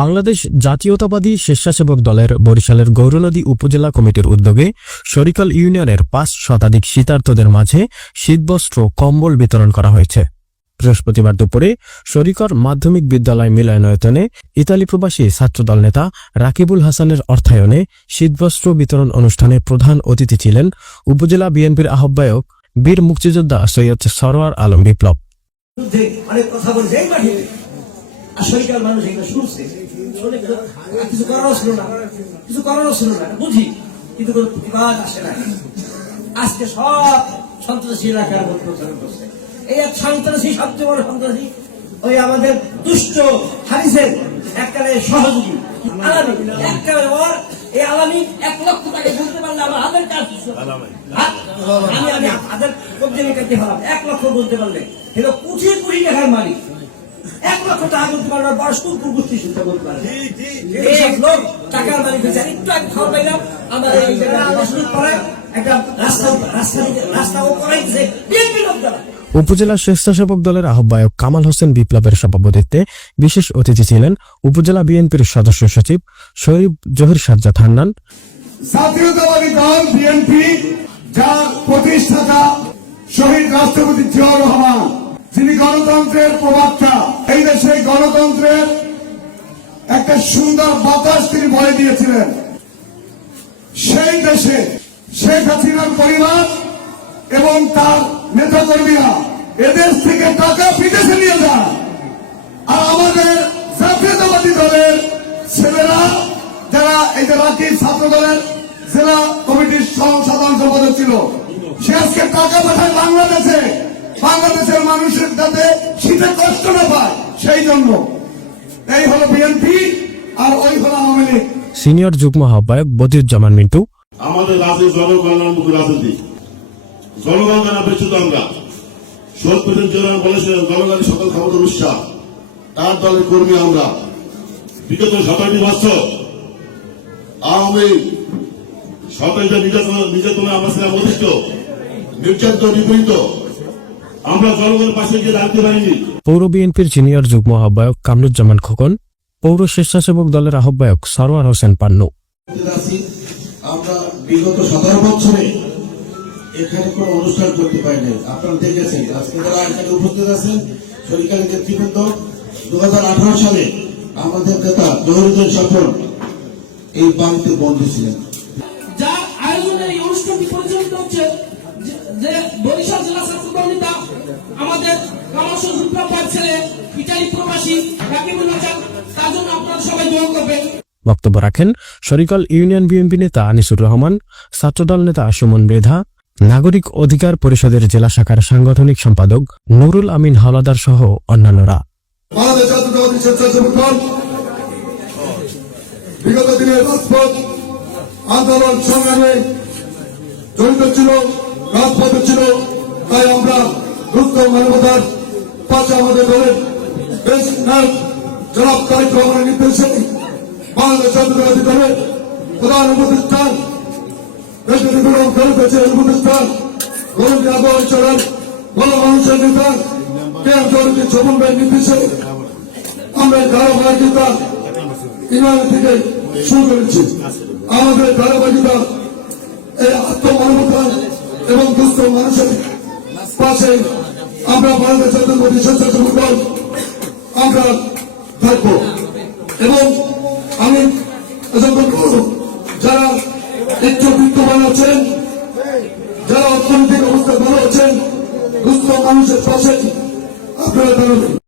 বাংলাদেশ জাতীয়তাবাদী স্বেচ্ছাসেবক দলের বরিশালের গৌরনদী উপজেলা কমিটির উদ্যোগে শরিকল ইউনিয়নের পাঁচ শতাধিক শীতার্থদের মাঝে শীতবস্ত্র কম্বল বিতরণ করা হয়েছে। বৃহস্পতিবার দুপুরে শরিকর মাধ্যমিক বিদ্যালয় মিলনায়তনে ইতালি প্রবাসী ছাত্রদল নেতা রাকিবুল হাসানের অর্থায়নে শীতবস্ত্র বিতরণ অনুষ্ঠানে প্রধান অতিথি ছিলেন উপজেলা বিএনপির আহ্বায়ক বীর মুক্তিযোদ্ধা সৈয়দ সরোয়ার আলম বিপ্লব। অনেক কথা বলেছে, এই মানুষ শুনছে। কিছু করারও ছিল না। কিছু করারও ছিল না। বুঝি কিন্তু কোনো প্রতিবাদ আসে না আজকে সব সন্ত্রাসী এলাকার মধ্যে প্রচারণ করছে। এই এক সন্ত্রাসী সবচেয়ে বড় সন্ত্রাসী ওই আমাদের দুষ্ট সহযোগী আলামী এককালে ওর এই আলামী এক লক্ষ টাকা বলতে পারলে আমার হাতের কাজ হ্যাঁ? আমি আমি হাতের কবজে কাটতে হলাম। এক লক্ষ বলতে পারলে। কিন্তু কোটি কোটি টাকার মালিক। এক লক্ষ টাকা বলতে পারলে বড় কুকুর গোষ্ঠী শুনতে বলতে পারলে এই লোক টাকার মালিক হয়েছে। একটু আগে খবর পাইলাম আমার এই একটা রাস্তা রাস্তা দিকে- রাস্তাও করাই দিছে বিএনপি লোক দ্বারা উপজেলা স্বেচ্ছাসেবক দলের আহ্বায়ক কামাল হোসেন বিপ্লবের সভাপতিত্বে বিশেষ অতিথি ছিলেন উপজেলা বিএনপির সদস্য সচিব শরীফ জহির সাজ্জাদ হান্নান। জাতীয়তাবাদী দল বিএনপি যার প্রতিষ্ঠাতা শহীদ রাষ্ট্রপতি জিয়াউর রহমান যিনি গণতন্ত্রের প্রবক্তা দেশে গণতন্ত্রের একটা সুন্দর বাতাস তিনি বলে দিয়েছিলেন। সেই দেশে শেখ হাসিনার পরিবার এবং তার নেতাকর্মীরা এদেশ থেকে টাকা বিদেশে নিয়ে যায় আর আমাদের জাতীয়তাবাদী দলের ছেলেরা, যারা এই যে রাজ্যের ছাত্র দলের জেলা কমিটির সাধারণ সম্পাদক ছিল, সে আজকে টাকা পাঠায় বাংলাদেশে। বাংলাদেশের মানুষের যাতে শীতে কষ্ট না পায়। সেই জন্য। এই হলো বিএনপি আর ওই হলো আওয়ামী লীগ। সিনিয়র যুগ্ম আহ্বায়ক বদিউজ্জামান মিন্টু। আমাদের রাজনীতি জনকল্যাণমুখী রাজনীতি। জনগণ দ্বারা বেঁচে আমরা। শহীদ প্রেসিডেন্ট জেনারেল বলেছিলেন জনগণের সকল ক্ষমতার উৎসাহ তার দলের কর্মী আমরা। বিগত সতেরোটি বছর আওয়ামী সরকারিটা নির্যাতন নির্যাতনে আমরা ছিলাম অধিষ্ঠ নির্যাতন নিপীড়িত। আমরা জনগণের পাশে গিয়ে দাঁড়াতে পারিনি। পৌর বিএনপির সিনিয়র যুগ্ম আহ্বায়ক কামরুজ্জামান খোকন পৌর স্বেচ্ছাসেবক দলের আহ্বায়ক সরোয়ার হোসেন পান্নু। আমরা বিগত সতেরো বছরে এখানে কোনো অনুষ্ঠান করতে পারি নাই। আপনারা দেখেছেন আজকে যারা এখানে উপস্থিত আছেন সরকারি নেতৃবৃন্দ দু সালে আমাদের নেতা জহরুদ্দিন সফর এই বাড়িতে বন্দী ছিলেন। যার এই অনুষ্ঠানটি পরিচালিত হচ্ছে যে- যে বিপ্লব ছেলে প্রবাসী রাকিবুল হাসান তার জন্য আপনারা সবাই দোয়া করবেন। বক্তব্য রাখেন শরিকল ইউনিয়ন বিএনপি নেতা আনিসুর রহমান ছাত্রদল নেতা সুমন মৃধা নাগরিক অধিকার পরিষদের জেলা শাখার সাংগঠনিক সম্পাদক নুরুল আমিন হাওলাদার সহ অন্যান্যরা। বিগত দিনের রাজপথ আন্দোলন সংগ্রামে জড়িত ছিল রাজপথে ছিল তাই আমরা দ্রুত মানবতার দেশ নায়ক জনাব তারিক রহমানের নির্দেশে বাংলাদেশ জাতীয়তাবাদী দলের প্রধান উপদেষ্টান উপদেষ্টান গরমকে আবহাওয়া অঞ্চলের বড় মানুষের নেতা, কে জরুরি সমন্বয়ের নির্দেশে আমরা ধারাবাহিকতা ইমান আমরা থাকব। এবং আমি যারা একটু বিত্তমান আছেন, যারা অর্থনৈতিক অবস্থা ভালো আছেন, দুস্থ মানুষের পাশে আপনারা দাঁড়াবেন।